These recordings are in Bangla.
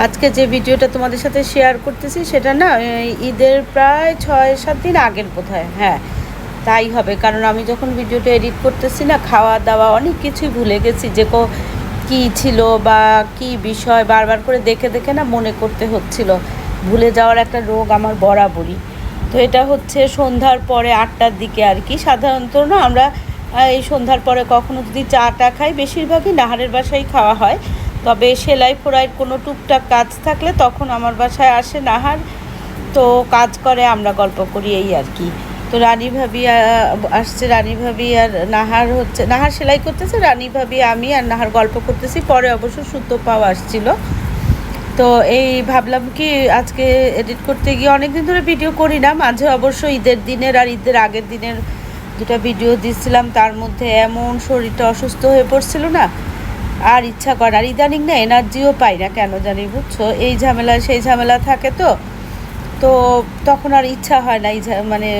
আজকে যে ভিডিওটা তোমাদের সাথে শেয়ার করতেছি সেটা না ঈদের প্রায় 6-7 দিন আগের বোধহয়, হ্যাঁ তাই হবে। কারণ আমি যখন ভিডিওটা এডিট করতেছি না, খাওয়া দাওয়া অনেক কিছুই ভুলে গেছি, যে কী ছিল বা কি বিষয় বারবার করে দেখে দেখে না মনে করতে হচ্ছিল। ভুলে যাওয়ার একটা রোগ আমার বরাবরই। তো এটা হচ্ছে সন্ধ্যার পরে 8টার দিকে আর কি। সাধারণত না আমরা এই সন্ধ্যার পরে কখনো যদি চাটা খাই, বেশিরভাগই নাহারের বাসায় খাওয়া হয়। তবে সেলাই ফোড়াইয়ের কোনো টুকটাক কাজ থাকলে তখন আমার বাসায় আসে নাহার, তো কাজ করে, আমরা গল্প করি এই আর কি। তো রানী ভাবি আসছে, রানী ভাবি আর নাহার হচ্ছে, নাহার সেলাই করতেছে, রানী ভাবি আমি আর নাহার গল্প করতেছি। পরে অবশ্য সুতো পাওয়া আসছিল। তো এই ভাবলাম কি আজকে এডিট করতে গিয়ে অনেক দিন ধরে ভিডিও করি না, মাঝে অবশ্য ঈদের দিনের আর ঈদের আগের দিনের দুটা ভিডিও দিচ্ছিলাম, তার মধ্যে এমন শরীরটা অসুস্থ হয়ে পড়ছিল না, আর ইচ্ছা করে। আর ইদানিং না এনার্জিও পাই না কেন জানি, বুঝছো, এই ঝামেলা সেই ঝামেলা থাকে, তো তো তখন আর ইচ্ছা হয় না মানে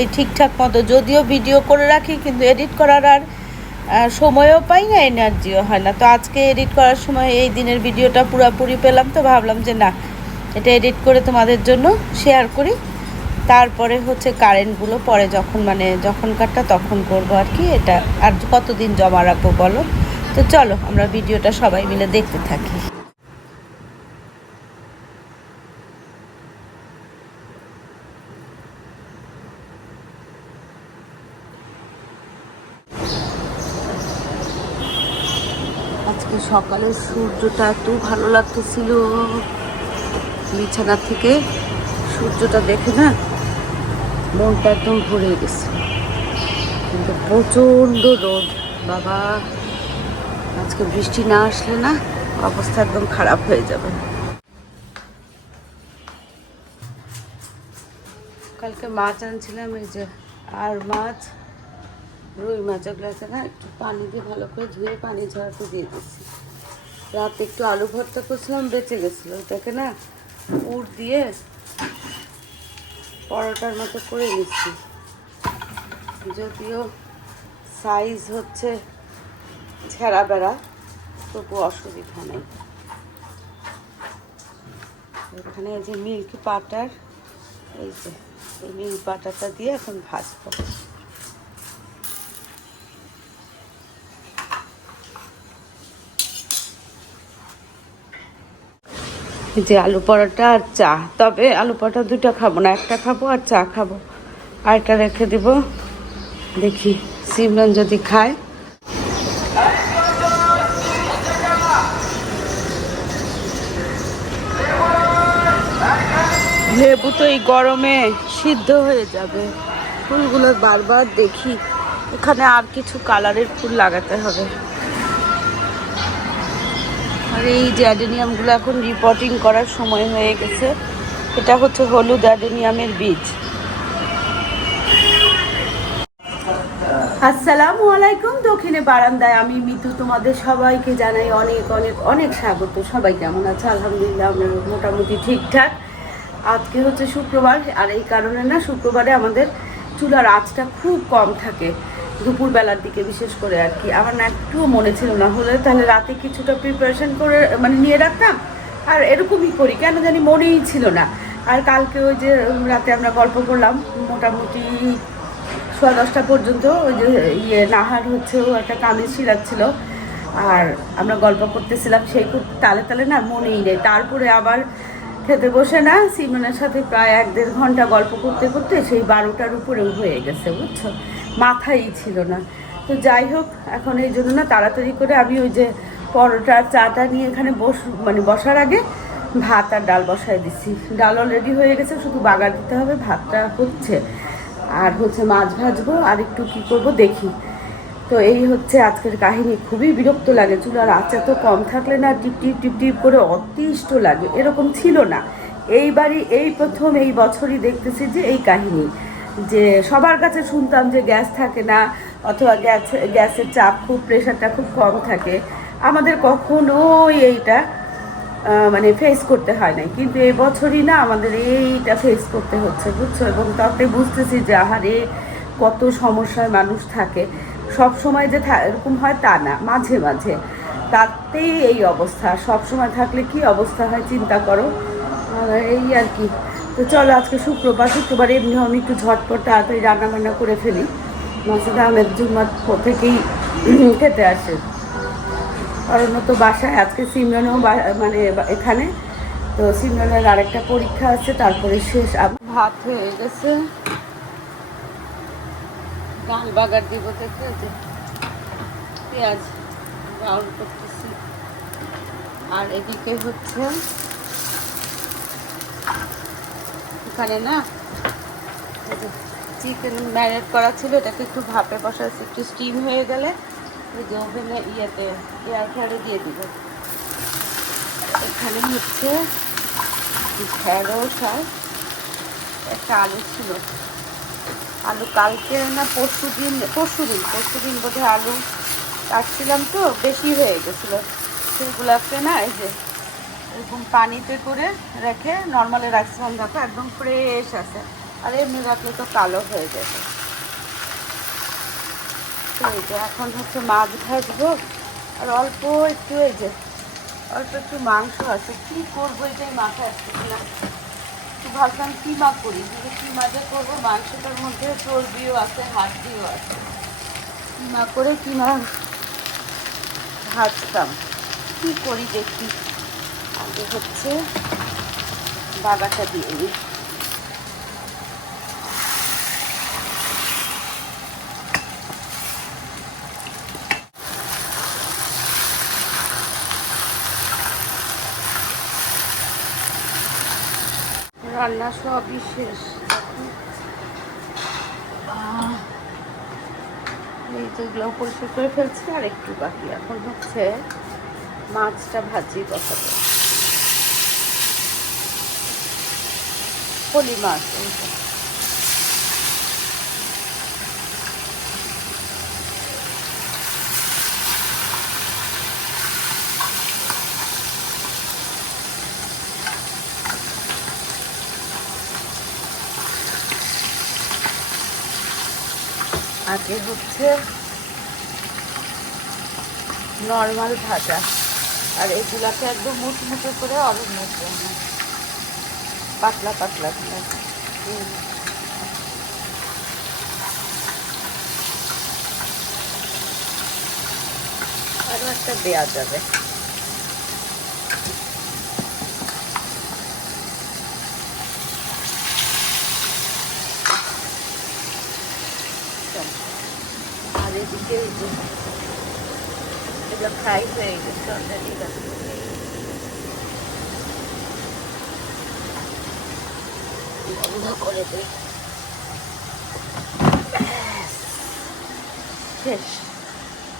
এই ঠিকঠাক মতো যদিও ভিডিও করে রাখি, কিন্তু এডিট করার আর সময়ও পাই না, এনার্জিও হয় না। তো আজকে এডিট করার সময় এই দিনের ভিডিওটা পুরোপুরি পেলাম, তো ভাবলাম যে না, এটা এডিট করে তোমাদের জন্য শেয়ার করি। তারপরে হচ্ছে কারেন্টগুলো পরে যখন যখনকারটা তখন করবো আর কি। এটা আর কতদিন জমা রাখবো বলো। তো চলো আমরা ভিডিওটা সবাই মিলে দেখতে থাকি। আজকে সকালে সূর্যটা এত ভালো লাগতেছিল, বিছানা থেকে সূর্যটা দেখে না মনটা একদম ভরে গেছে। কিন্তু প্রচণ্ড রোদ বাবা, আজকে বৃষ্টি না আসলে না অবস্থা একদম খারাপ হয়ে যাবে। কালকে মাছ আনছিলাম, এই যে আর মাছ, রুই মাছ, ওগুলোকে না একটু পানি দিয়ে ভালো করে ধুয়ে পানি ঝরাতে দিয়ে দিচ্ছি। রাতে একটু আলু ভর্তা করছিলাম, বেঁচে গেছিলো, ওটাকে না পুর দিয়ে পরোটার মতো করে নিচ্ছি। যদিও সাইজ হচ্ছে ছেঁড়া বেড়া, তবু অসুবিধা নেই। এখানে এই যে মিল্ক বাটার, এই যে এই মিল্ক বাটারটা দিয়ে এখন ভাজবো। যে আলু পরোটা আর চা, তবে আলু পরোটা দুটো খাবো না, একটা খাবো আর চা খাবো, আর একটা রেখে দিব, দেখি সিমরান যদি খায়। লেবু তো এই গরমে সিদ্ধ হয়ে যাবে। ফুলগুলো বারবার দেখি, এখানে আর কিছু কালারের ফুল লাগাতে হবে। আর এই যে অ্যাডেনিয়ামগুলো এখন রিপোর্টিং করার সময় হয়ে গেছে। এটা হচ্ছে হলুদ অ্যাডেনিয়ামের বীজ। আসসালামু আলাইকুম। দক্ষিণে বারান্দায় আমি মিতু, তোমাদের সবাইকে জানাই অনেক অনেক অনেক স্বাগত। সবাই কেমন আছে? আলহামদুলিল্লাহ আমরা মোটামুটি ঠিকঠাক। আজকে হচ্ছে শুক্রবার, আর এই কারণে না শুক্রবারে আমাদের চুলার আঁচটা খুব কম থাকে, দুপুরবেলার দিকে বিশেষ করে আর কি। আমার না একটুও মনে ছিল না, হলে তাহলে রাতে কিছুটা প্রিপারেশন করে নিয়ে রাখতাম, আর এরকমই করি, কেন জানি মনেই ছিল না। আর কালকে ওই যে রাতে আমরা গল্প করলাম মোটামুটি 10:30 পর্যন্ত, ওই যে নাহার হচ্ছে ও একটা কামিজ ছিল, আর আমরা গল্প করতেছিলাম, সেই তালে তালে না মনেই নেই। তারপরে আবার খেতে বসে না সিমনের সাথে প্রায় 1-1.5 ঘন্টা গল্প করতে করতে সেই 12টার উপরেও হয়ে গেছে, বুঝছো, মাথাই ছিল না। তো যাই হোক, এখন এই জন্য না তাড়াতাড়ি করে আমি ওই যে পরোটা চাটা নিয়ে এখানে বসার আগে ভাত আর ডাল বসায় দিচ্ছি। ডাল অলরেডি হয়ে গেছে, শুধু বাগার দিতে হবে, ভাতটা হচ্ছে, আর হচ্ছে মাছ ভাজবো, আর একটু কী করবো দেখি। তো এই হচ্ছে আজকের কাহিনী। খুবই বিরক্ত লাগে, চুলার আঁচে তো কম থাকলে না টিপ টিপ করে অতিষ্ঠ লাগে, এরকম ছিল না। এইবারই এই প্রথম এই বছরই দেখতেছি যে এই কাহিনী, যে সবার কাছে শুনতাম যে গ্যাস থাকে না, অথবা গ্যাসের চাপ খুব, প্রেশারটা খুব কম থাকে, আমাদের কখনোই এইটা ফেস করতে হয় না। কিন্তু এই বছরই না আমাদের এইটা ফেস করতে হচ্ছে, বুঝছো। এবং তাতে বুঝতেছি যে আহারে কত সমস্যায় মানুষ থাকে। সব সময় যে এরকম হয় তা না, মাঝে মাঝে। তাতেই এই অবস্থা। সব সময় থাকলে কি অবস্থা হয় চিন্তা করো। এই আর কি। তো চলো, আজকে শুক্রবার এমনি আমি একটু ঝটপট তাড়াতাড়ি রান্নাবান্না করে ফেলি। মাসুদ আহমেদ জুম্মার থেকেই খেতে আসে। অরণ্য তো বাসায়, আজকে সিমরনও মানে এখানে। তো সিমরনের আরেকটা পরীক্ষা আছে, তারপরে শেষ। ভাত হয়ে গেছে, ডাল বাগার দিব দেখে যে পেঁয়াজ ব্রাউন করতেছি। আর এদিকে হচ্ছে এখানে না চিকেন ম্যারিনেট করা ছিল, এটাকে একটু ভাপে বসাচ্ছি, একটু স্টিম হয়ে গেলে ওই যে ওভেনে এয়ার ফ্রায়ারে দিয়ে দিব। এখানে হচ্ছে ঢেঁড়স আর একটা আলু ছিল। আলু কালকে না পরশু দিন বোধহয় আলু কাটছিলাম, তো বেশি হয়ে গেছিলো। সেগুলোকে না এই যে এরকম পানিতে করে রেখে নর্মালে রাখছিলাম, দেখো একদম ফ্রেশ আছে। আর এমনি রাখলে তো কালো হয়ে যাবে। তো এই যে এখন হচ্ছে মাছ ভাজবো। আর অল্প একটু মাংস আছে, কি করবো এটাই মাথায় আসছে না। একটু ভাবলাম কিমা করি, কিন্তু কিমা যে করবো, মাংসটার মধ্যে চর্বিও আছে, হাড্ডিও আছে। কিমা করে কিমা ভাজতাম, কি করি দেখি। আগে হচ্ছে বাগাটা দিয়ে নিই। রান্না সবই শেষ। এই যেগুলো পরিষ্কার করে ফেলছি, আর একটু বাকি। এখন হচ্ছে মাছটা ভাজি বসাবো, পলি মাছ। আগে হচ্ছে নর্মাল ভাজা, আর এগুলাকে একদম মুচমুচে করে অরণ্য পাতলা পাতলা করে। আরও একটা দেওয়া যাবে। আর এদিকে এগুলো ফ্রাই হয়ে গেছে অলরেডি। বন্ধ করে দিই, শেষ।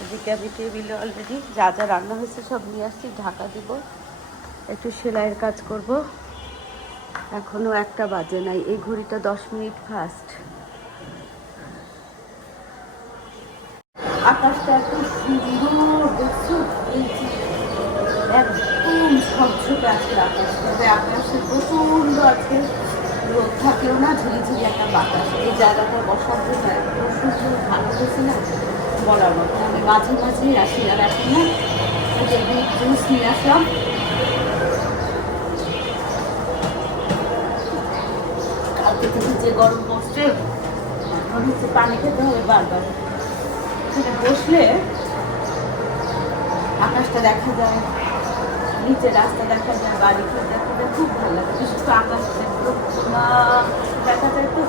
এদিকে আমি টেবিলে অলরেডি যা যা রান্না হয়েছে সব নিয়ে আসছি, ঢাকা দিব। একটু সেলাইয়ের কাজ করব। এখনো 1টা বাজে নাই, এই ঘড়িটা 10 মিনিট ফাস্ট। আকাশটা এত সুন্দর দেখছো, একদম ঝকঝকে আছে আকাশটা। আকাশে প্রচন্ড আছে, রোদ থাকেও না, ঝিরিঝিরি একটা বাতাস। এই জায়গাটা বসার জন্য এত সুন্দর ভালো হয়েছে না বলার মতো। আমি মাঝে মাঝেই আসি। আর এখন না যে জুস নিয়ে আসলাম, কালকে থেকে যে গরম পড়ছে, এখন হচ্ছে পানি খেতে হবে বারবার। এখানে বসলে আকাশটা দেখা যায়, নিচে রাস্তা দেখা যায়, বাড়ি দেখা যায়, খুব ভালো লাগে। বিশেষ করে আকাশটা একদম দেখা যায় তো,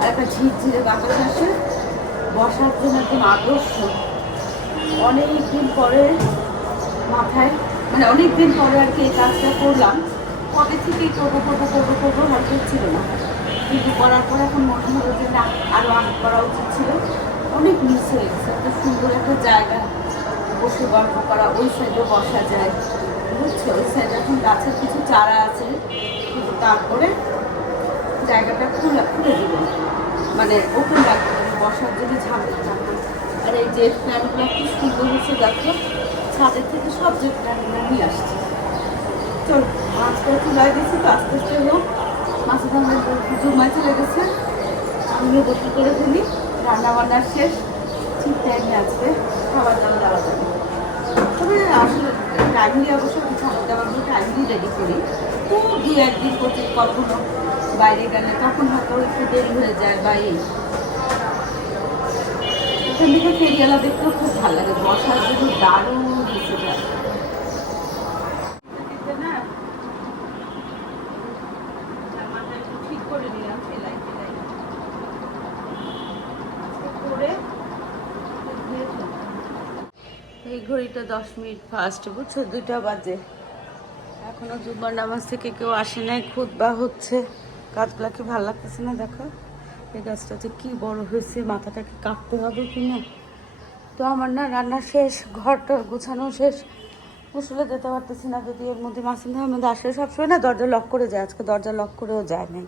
আর একটা ঝিরঝিরে বাতাস আসে, বসার জন্য একদম আদর্শ। অনেক দিন পরে মাথায়, মানে অনেক দিন পরে আর কি এই কাজটা করলাম। কবে থেকেই করবো ভালো ছিল না, কিন্তু করার পর এখন মনে হলো যে না, আরও আগে করা উচিত ছিল। অনেক মিস হয়ে গেছে। এত সুন্দর একটা জায়গা, বসে গল্প করা, ওই সাইডেও বসা যায়, বুঝছো? ওই সাইডে এখন গাছের কিছু চারা আছে, কিন্তু তারপরে জায়গাটা খুলে দিব, মানে ওপেন রাখতে হবে, বসার জন্য ঝামেলা থাকবে। আর এই যে ফ্যানগুলো কি সুন্দর হয়েছে দেখো, ছাদের থেকে সব যে ফ্যানগুলো নিয়ে আসছে। চল, মাছটা চুলায় গেছি তো, আস্তে আস্তে হোক। মাছের দামে জমায় চলে গেছে, আমিও বসে করে ফেলি। রান্না বান্নার শেষ, ঠিক টাইমে আসবে, খাবার দাবার দেওয়া যাবে। তবে আসলে টাইমলি অবশ্য খাবার দাবারগুলো টাইমলি রেডি করি। তো 2-1 দিন কখনো বাইরে গেলে তখন হয়তো একটু দেরি হয়ে যায় বা এই এখান থেকে ফেরিয়ালা দেখতেও খুব ভালো লাগে, বসার জন্য দারুণ দিতে যায় না। ঠিক করে নিলাম সেলাই সেলাই করে। এই ঘড়িটা 10 মিনিট ফাস্ট, বুঝছো? 2টা বাজে, এখনো জুম্মার নামাজ থেকে কেউ আসে নাই, খুতবা হচ্ছে। গাছগুলা কি ভালো লাগতেছে না? দেখো এই গাছটা যে কি বড় হয়েছে, মাথাটাকে কাটতে হবে কি না। তো আমার না রান্না শেষ, ঘরটার গোছানো শেষ, গোসলে যেতে পারতেছি না। যদি এর মধ্যে মাসুম আহমেদ আসে, সবসময় না দরজা লক করে যায়, আজকে দরজা লক করেও যায় নাই।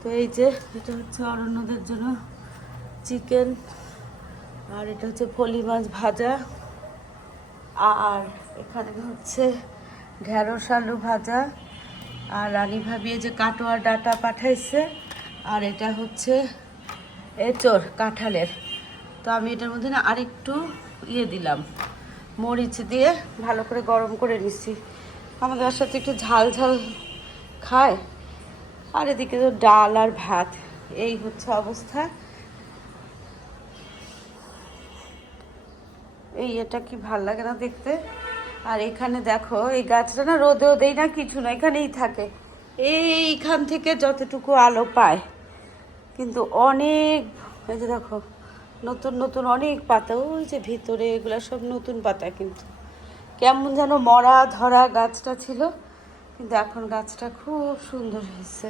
তো এই যে এটা হচ্ছে অরণ্যদের জন্য চিকেন, আর এটা হচ্ছে ফলি মাছ ভাজা, আর এখানে হচ্ছে ঢেঁড়স আলু ভাজা, আর রানী ভাবি যে কাটোয়ার ডাটা পাঠাইছে, আর এটা হচ্ছে এঁচড় কাঁঠালের। তো আমি এটার মধ্যে না আরেকটু দিলাম, মরিচ দিয়ে ভালো করে গরম করে নিচ্ছি। আমাদের সাথে একটু ঝাল ঝাল খায়, আর এদিকে তো ডাল আর ভাত, এই হচ্ছে অবস্থা। এই এটা কি ভাল লাগে না দেখতে। আর এখানে দেখো এই গাছটা না রোদেও দেই না, কিছু না, এখানেই থাকে। এইখান থেকে যতটুকু আলো পায়, কিন্তু অনেক, এই যে দেখো নতুন নতুন অনেক পাতা, ওই যে ভিতরে এগুলা সব নতুন পাতা। কিন্তু কেমন যেন মরা ধরা গাছটা ছিল, কিন্তু এখন গাছটা খুব সুন্দর হয়েছে।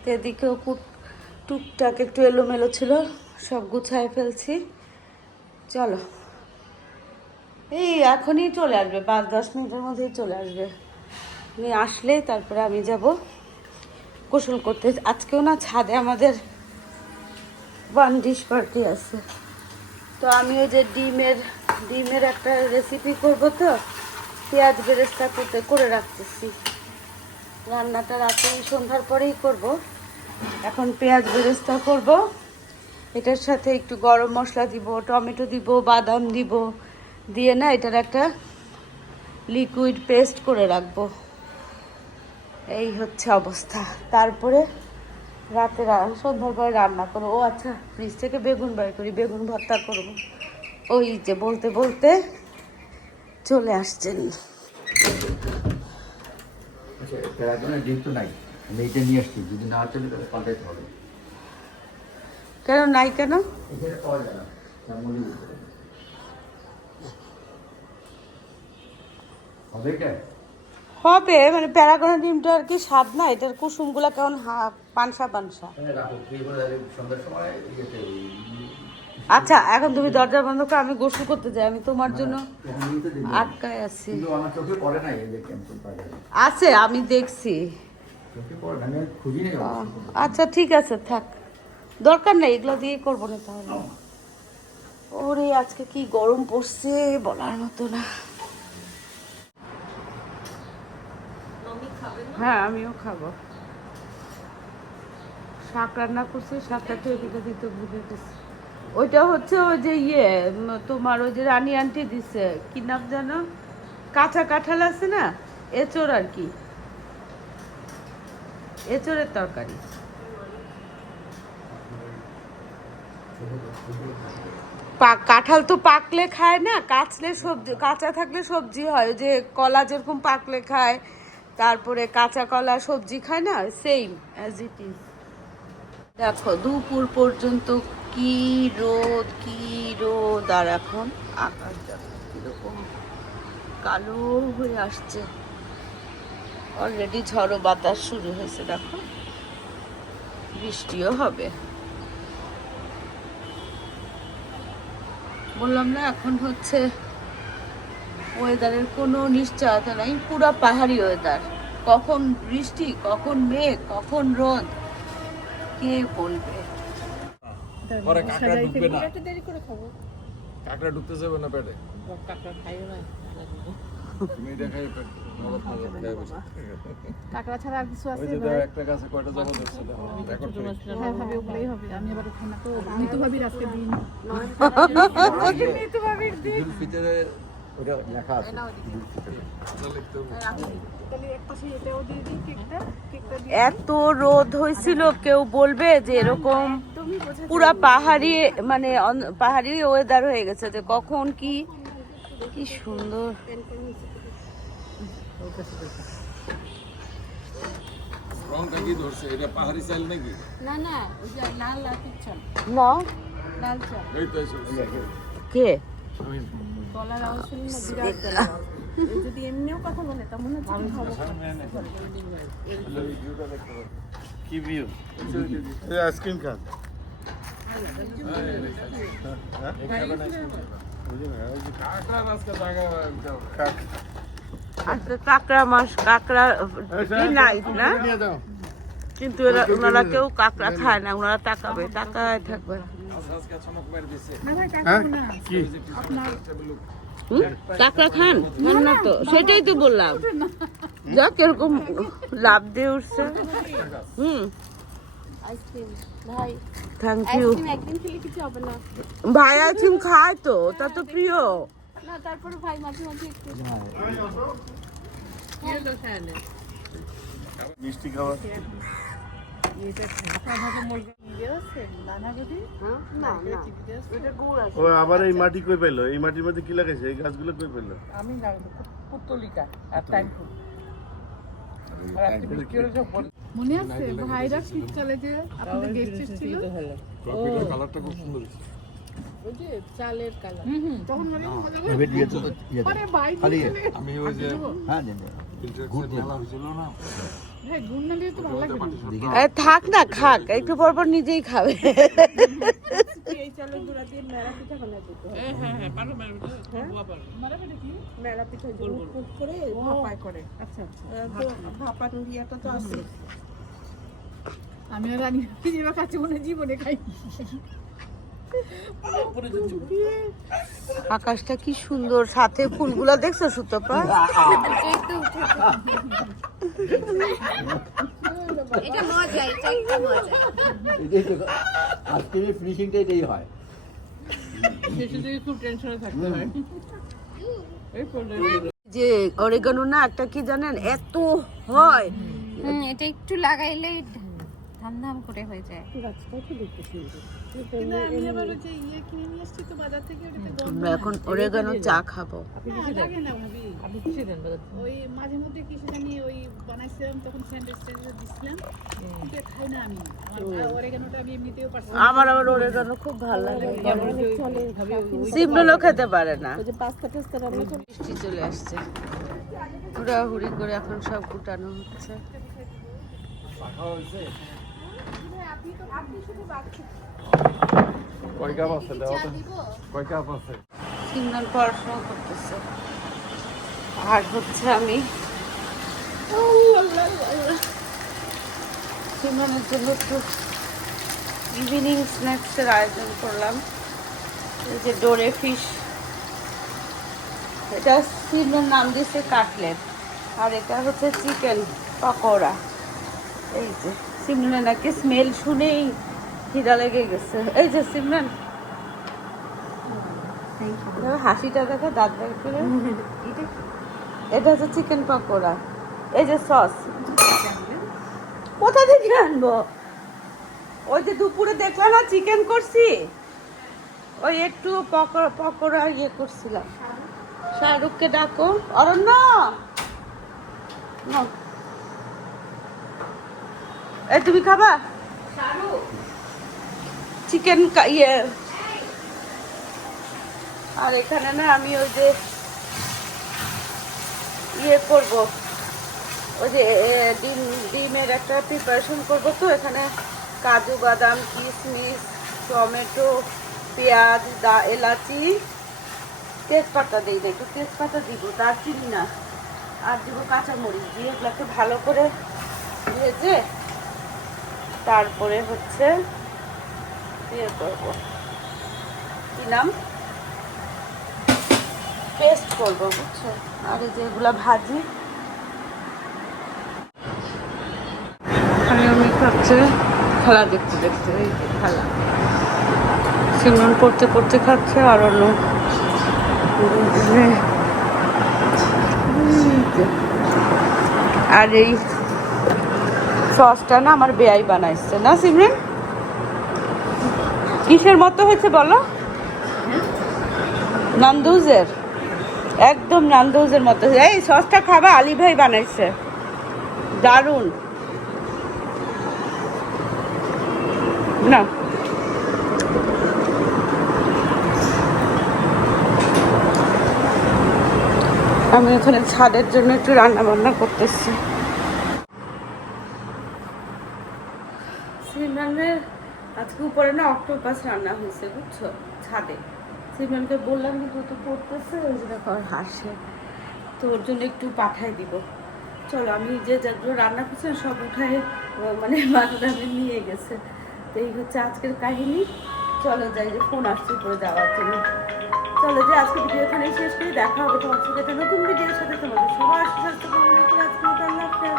তো এদিকেও টুকটাক একটু এলোমেলো ছিল, সব গুছায় ফেলছি। চলো, এই এখনই চলে আসবে, 5-10 মিনিটের মধ্যেই চলে আসবে। উনি আসলেই তারপরে আমি যাব গোসল করতে। আজকেও না ছাদে আমাদের 1 ডিশ পার্টি আছে। তো আমি ওই যে ডিমের একটা রেসিপি করব, তো পেঁয়াজ বেরেস্তা করে রাখতেছি। রান্নাটা রাতে সন্ধ্যার পরেই করব। এখন পেঁয়াজ বেরেস্তা করব, এটার সাথে একটু গরম মশলা দিব, টমেটো দিব, বাদাম দিব, দিয়ে না এটার একটা লিকুইড পেস্ট করে রাখবো। এই হচ্ছে অবস্থা। তারপরে রাতে সন্ধ্যার পরে রান্না করবো। ও আচ্ছা, ফ্রিজ থেকে বেগুন বের করি, বেগুন ভর্তা করব। ওই যে বলতে বলতে চলে আসছেন। কেন নাই? কেন হবে? মানে প্যারাগনের ডিমটা আর কি স্বাদ না, এটার কুসুমগুলা কেমন পানসা পানসা। আচ্ছা এখন তুমি দরজা বন্ধ করো, আমি গোসল করতে যাই, আমি তোমার জন্য আটকায় আছি। আছে, আমি দেখছি। আচ্ছা ঠিক আছে, থাক, দরকার নেই, এগুলো দিয়ে করবো না তাহলে। ওরে আজকে কি গরম পড়ছে বলার মতো না। হ্যাঁ আমিও খাবো। শাক রান্না করছি, শাকটা টেবিলে দিতে ভুলে গেছি। ওইটা হচ্ছে ওই যে তোমার ওই যে রানী আন্টি দিছে, কি নাম জানো, কাঁচা কাঁঠাল আছে না, এঁচড় আর কি, এঁচড়ের তরকারি। কাঁঠাল তো পাকলে খায় না, কাঁচলে সবজি, কাঁচা থাকলে সবজি হয়। ওই যে কলা যেরকম পাকলে খায়, তারপরে কাঁচা কলা সবজি খায় না, সেম অ্যাজ ইট ইজ। দেখো দুপুর পর্যন্ত কি রোদ, কি রোদ, আর এখন আকাশ দেখো কিরকম কালো হয়ে আসছে। অলরেডি ঝড়ো বাতাস শুরু হয়েছে, দেখো বৃষ্টিও হবে। বললাম না এখন হচ্ছে ওয়েদারের কোনো নিশ্চয়তা নাই, পুরো পাহাড়ি ওয়েদার। কখন বৃষ্টি, কখন মেঘ, কখন রোদ, কে বলবে। পরে কাঁকড়া ঢুকবে না, কাঁকড়া ঢুকতে যাবে না পেটে। কাঁকড়া খাইও না তুমি, এটা খাই কাঁকড়া ছাড়া আর কিছু আছে ওই যে ভাই? একটা গাছে কয়টা জমা দিচ্ছে দেখো রেকর্ড করে হ্যাঁ ভাবি, ওগুলোই হবে। আমি আবার খাই না তো, মিতু ভাবির আজকে দিন। মিতু ভাবির দিন। ঈদুল ফিতরে ওটা লেখা আছে লিখতে হবে। তাহলে এক পাশে এটাও দিয়ে দিই, কেকটা দিয়ে এত রোদ হয়েছিল, কেউ বলবে যে এরকম পুরা পাহাড়ি মানে পাহাড়ি ওয়েদার হয়ে গেছে, যে কখন কি কি সুন্দর। রংটা কি ধরছে? এটা পাহাড়ি চাল নাকি? না না, ওই যে লাল লাল পিছন, না লাল চা। এই তো এসে কে গলার আওয়াজ শুনি না, বিরাট গলার আওয়াজ। এই যদি এমনিও কথা বলে তা মনে হচ্ছে কি খাবো। কি ভিউ এই আইসক্রিম খান কাঁকড়া আজকে জায়গা আজকে কাঁকড়া মাছ, কাঁকড়া নাই না, নিয়ে যাও কিন্তু ওনারা কেউ কাঁকড়া খায় না, ওনারা তাকাবে, তাকায় থাকবে। আজকে চমক মার দিছে। না ভাই, কাকু না। কি আপনার কাঁকড়া খান খান না তো, সেটাই তো বললাম। যা কিরকম লাভ দিয়ে উঠছে। আইসক্রিম ভাই, থ্যাংক ইউ। আইসক্রিম একদিন খেলে কিছু হবে না। ভাই আইসক্রিম খায় তো, তা তো প্রিয়। না তারপরে ভাই মাঝে মাঝে একটু মিষ্টি খাবার ও আবার এই মাটি কই পেলো? এই মাটির মধ্যে কি লাগাইছে? এই গাছগুলো কই পেলো? আমি না, পুতলিকা আর টাইম মনে আছে ভাইরা শীতকালে যে আপনাদের গেস্ট ছিল, কফিটার কালারটা খুব সুন্দর। ওই যে চালের কালার, তখন মানে মজা করে আরে ভাই দিলে আমি ওই যে হ্যাঁ গুড় মেলা হয়েছিল না, ভাই গুণ না দিলে তো ভালো লাগবে না। থাক না, খাক, একটু পর পর নিজেই খাবে। এই চালের গুঁড়া দিয়ে মেলা পিঠা বানাই দিতে হয়। হ্যাঁ পারো মেলা পিঠা, মেলা পিঠা কি মেলা পিঠা যে উঠ করে ভাপায় করে। আচ্ছা আচ্ছা, তো ভাপানো দিয়াটা তো আছে। আমি আর রানী যেভাবে কাছে মনে জীবনে খাই। আকাশটা কি সুন্দর, সাথে ফুলগুলা দেখছো সুতপা? এটা মজা, এটা একটা মজা। এটাই তো আজকের ফিনিশিংটা এটাই হয়। শেষে থেকে খুব টেনশনে থাকতে হয়। এই যে অরিগানো না একটা কি জানেন, এত হয়। এটা একটু লাগাইলে ধাম করে হয়ে যায়। কিন্তু আমি আবার ওই যে ইয়ে কিনে নিয়ে এসেছি তো বাজার থেকে, ওটাতে গন্ধ আমরা এখন অরিগানো চা খাবো। লাগে না ভাবি। আপনি কিসে দেন? ওই মাঝে মধ্যে কিসে জানি ওই বানাইছিলাম, তখন স্যান্ডউইচ দিছিলাম, কিন্তু খাই না আমি। আমার অরিগানোটা আমি এমনিতেও পারছি। আমার আবার অরিগানো খুব ভালো লাগে, সিমডলও খেতে পারে না। ওই যে পাস্তা টাস্তা রান্না করি। বৃষ্টি চলে আসছে, হুড়াহুড়ি করে এখন সব কুটানো হচ্ছে। পাখা হয়েছে। আপনি শুধু বাচ্চা কয় কাপ আছে? দাও তো। কয় কাপ আছে? সিমরান পড়াশোনা করতেছে আর হচ্ছে আমি সিমরানের জন্য একটু ইভিনিং স্ন্যাক্সের আয়োজন করলাম। এই যে ডোরে ফিশ, এটা সিমরান নাম দিয়েছে কাটলেট, আর এটা হচ্ছে চিকেন পকোড়া। এই যে সিমরানের নাকি স্মেল শুনেই খিদা লেগে গেছে। এই যে সিমরান, হাসিটা দেখো, দাঁত বের করে। এটা হচ্ছে চিকেন পকোড়া, এই যে সস। কোথা থেকে আনবো? ওই যে দুপুরে দেখলাম না চিকেন করছি, ওই একটু পকোড়া ইয়ে করছিলাম। শাহরুখকে ডাকো। অরণ্য, নাও। এই তুমি খাবা চিকেন ইয়ে? আর এখানে না আমি ওই যে ইয়ে করবো, ওই যে ডিমের একটা প্রিপারেশন করবো, তো এখানে কাজু বাদাম কিশমিশ টমেটো পেঁয়াজ এলাচি তেজপাতা দিই না, একটু তেজপাতা দিব, দারচিনি না, আর দিব কাঁচামরিচ দিয়ে এগুলোকে ভালো করে ভেজে তারপরে হচ্ছে ইয়ে করবো, কি নাম, পেস্ট করবো, বুঝছো? আর এই যে এগুলা ভাজি খাচ্ছে খেলা দেখতে দেখতে, এই যে খেলা। সিমরন পড়তে পড়তে খাচ্ছে আর অন্য আর এই সসটা না আমার বেয়াই বানাইছে না সিমরন? কিসের মতো হয়েছে বলো? নান্দুজের, একদম নান্দুজের মতো। এই সসটা খাবা, আলী ভাই বানাইছে, দারুণ না। আমি এখানে ছাদের জন্য একটু রান্না বান্না করতেছি। সিমরানের আজকে উপরে না অক্টোপাস রান্না হয়েছে বুঝছো, ছাদে। সিমরানকে বললাম কিন্তু তো পড়তেছে, ওই যে দেখো আর হাসে, তো ওর জন্য একটু পাঠাই দিব। চলো, আমি যে যেগুলো রান্না করছি সব উঠায় মানে মাথাটা নিয়ে গেছে। তো এই হচ্ছে আজকের কাহিনী। চলো যাই, যে ফোন আসছে উপরে যাওয়ার জন্য। চলো যে আজকে ভিডিও এখানে শেষ করি, দেখা হবে তোমার সাথে একটা নতুন ভিডিওর সাথে। তোমাদের সবার সুস্বাস্থ্য কামনা করে আজকে আল্লাহ হাফেজ।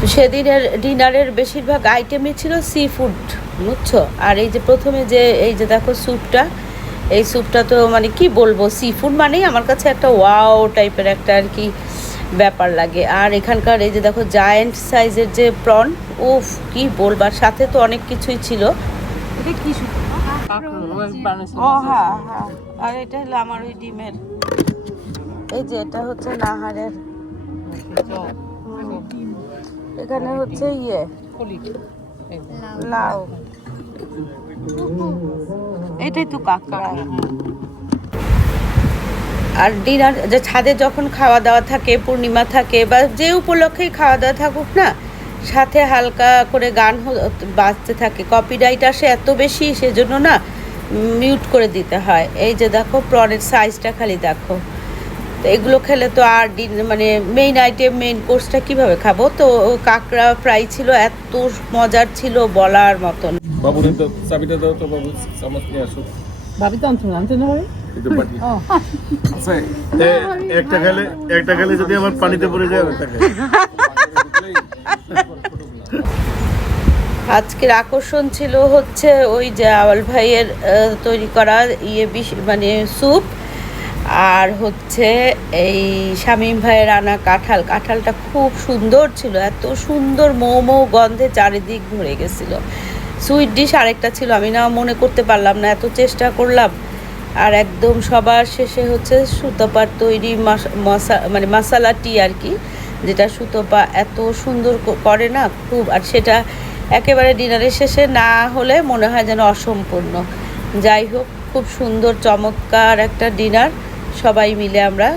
তো সেদিনের ডিনারের বেশিরভাগ আইটেমই ছিল সি ফুড বুঝছো। আর এই যে প্রথমে যে এই যে দেখো স্যুপটা, এই স্যুপটা তো মানে কি বলবো, সি ফুড মানেই আমার কাছে একটা ওয়াও টাইপের একটা আর কি ব্যাপার লাগে। আর এখানকার এই যে দেখো জায়েন্ট সাইজের যে প্রন, উফ কি বলবার, সাথে তো অনেক কিছুই ছিল। এটা কি স্যুপ? ও হ্যাঁ হ্যাঁ, আর এটা হলো আমার ওই ডিমের, এই যে এটা হচ্ছে নাহারের, এখানে হচ্ছে ইয়ে লাউ, এটাই তো কাঁকড়া। আর ডিনার যে ছাদে যখন খাওয়া দাওয়া থাকে, পূর্ণিমা থাকে বা যে উপলক্ষেই খাওয়া দাওয়া থাকুক না, সাথে হালকা করে গান বাজতে থাকে। কপিরাইট আসে এত বেশি, সেজন্য না মিউট করে দিতে হয়। এই যে দেখো প্রনের সাইজটা খালি দেখো। তো এগুলো খেলে তো আর মানে মেইন আইটেম, মেইন কোর্সটা কিভাবে খাবো। তো কাঁকড়া ফ্রাই ছিল, এত মজার ছিল বলার মতন। বাবুরে তো চাবিটা দাও তো, বাবু চামচ নিয়ে আসো। ভাবি তো আনতে না হবে। একটু বাটি আছে একটা খেলে যদি আবার পানিতে পড়ে যায় ওটা খাই। আজকের আকর্ষণ ছিল হচ্ছে ওই যে আওয়াল ভাইয়ের তৈরি করা মানে স্যুপ, আর হচ্ছে এই শামীম ভাইয়ের আনা কাঁঠালটা খুব সুন্দর ছিল, এত সুন্দর মৌ মৌ গন্ধে চারিদিক ভরে গেছিল। সুইট ডিশ আরেকটা ছিল, আমি না মনে করতে পারলাম না, এত চেষ্টা করলাম। আর একদম সবার শেষে হচ্ছে সুতপার তৈরি মানে মশালা টি আর কি, যেটা সুতপা এত সুন্দর করে না খুব। আর সেটা একেবারে ডিনারের শেষে না হলে মনে হয় যেন অসম্পূর্ণ। যাই হোক, খুব সুন্দর চমৎকার একটা ডিনার সবাই মিলে আমরা